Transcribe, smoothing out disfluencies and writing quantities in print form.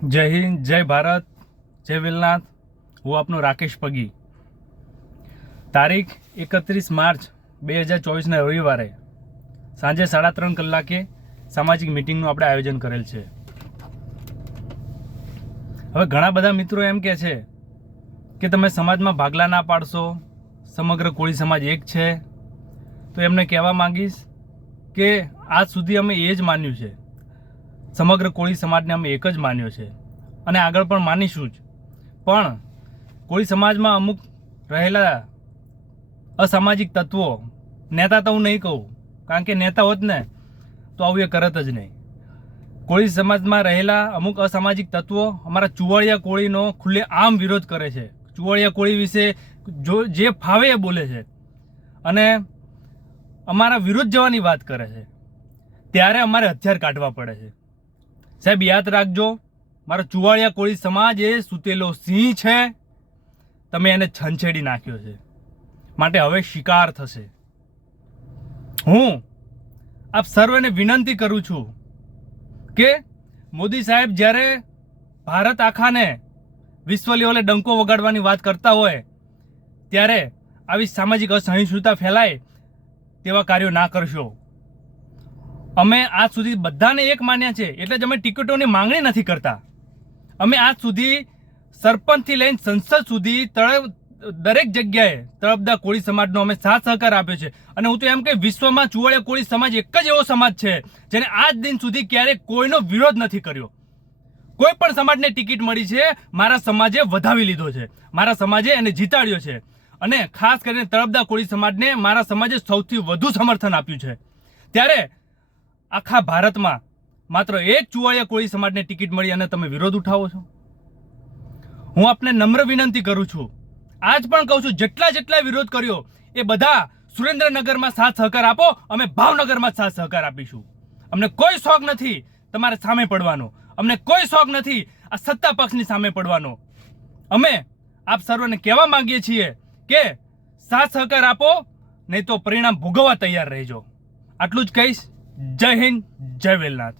જય હિન્દ, જય ભારત, જય વેલનાથ. હું આપનો રાકેશ પગી. તારીખ 31 માર્ચ 2024ના રવિવારે સાંજે 3:30 કલાકે સામાજિક મિટિંગનું આપણે આયોજન કરેલ છે. હવે ઘણા બધા મિત્રો એમ કહે છે કે તમે સમાજમાં ભાગલા ના પાડશો, સમગ્ર કોળી સમાજ એક છે. તો એમને કહેવા માંગીશ કે આજ સુધી અમે એ જ માન્યું છે, સમગ્ર કોળી સમાજને અમે એક જ માન્યો છે અને આગળ પણ માનીશું જ. પણ કોળી સમાજમાં અમુક રહેલા અસામાજિક તત્વો, નેતા તો હું નહીં કહું, કારણ કે નેતા હોત ને તો આવું એ કરત જ નહીં. કોળી સમાજમાં રહેલા અમુક અસામાજિક તત્વો અમારા ચુવાડિયા કોળીનો ખુલ્લે આમ વિરોધ કરે છે. ચુવાડિયા કોળી વિશે જે ફાવે એ બોલે છે અને અમારા વિરોધ જવાની વાત કરે છે. ત્યારે અમારે હથિયાર કાઢવા પડે છે. સાહેબ યાદ રાખજો, મારો ચુવાડિયા કોળી સમાજ એ સૂતેલો સિંહ છે. તમે એને છંછેડી નાખ્યો છે, માટે હવે શિકાર થશે. હું આપ સર્વેને વિનંતી કરું છું કે મોદી સાહેબ જ્યારે ભારત આખાને વિશ્વ લેવલે ડંકો વગાડવાની વાત કરતા હોય ત્યારે આવી સામાજિક અસહિષ્ણુતા ફેલાય તેવા કાર્યો ના કરશો. અમે આજ સુધી બધાને એક માન્યા છે, એટલે જ અમે ટિકિટોની માંગણી નથી કરતા. અમે આજ સુધી સરપંચથી લઈને સંસદ સુધી દરેક જગ્યાએ તળપદા કોળી સમાજનો અમે સાથ સહકાર આપ્યો છે. અને હું તો એમ કે વિશ્વમાં ચુવાડિયા કોળી સમાજ એક જ એવો સમાજ છે જેને આજ દિન સુધી ક્યારેય કોઈનો વિરોધ નથી કર્યો. કોઈ પણ સમાજને ટિકિટ મળી છે, મારા સમાજે વધાવી લીધો છે, મારા સમાજે એને જીતાડ્યો છે. અને ખાસ કરીને તળપદા કોળી સમાજને મારા સમાજે સૌથી વધુ સમર્થન આપ્યું છે. ત્યારે આખા ભારતમાં માત્ર એક ચુવાડિયા કોળી સમાજને ટિકિટ મળી અને તમે વિરોધ ઉઠાવો છો. હું આપને નમ્ર વિનંતી કરું છું, આજ પણ કહું છું, જેટલા વિરોધ કર્યો એ બધા સુરેન્દ્રનગરમાં સાથ સહકાર આપો, અમે ભાવનગરમાં સાથ સહકાર આપીશું. અમને કોઈ શોખ નથી તમારે સામે પડવાનો, અમને કોઈ શોખ નથી આ સત્તા પક્ષની સામે પડવાનો. અમે આપ સર્વને કહેવા માંગીએ છીએ કે સાથ સહકાર આપો, નહીં તો પરિણામ ભોગવવા તૈયાર રહેજો. આટલું જ કહીશ. જય હિન્દ, જય વેલનાથ.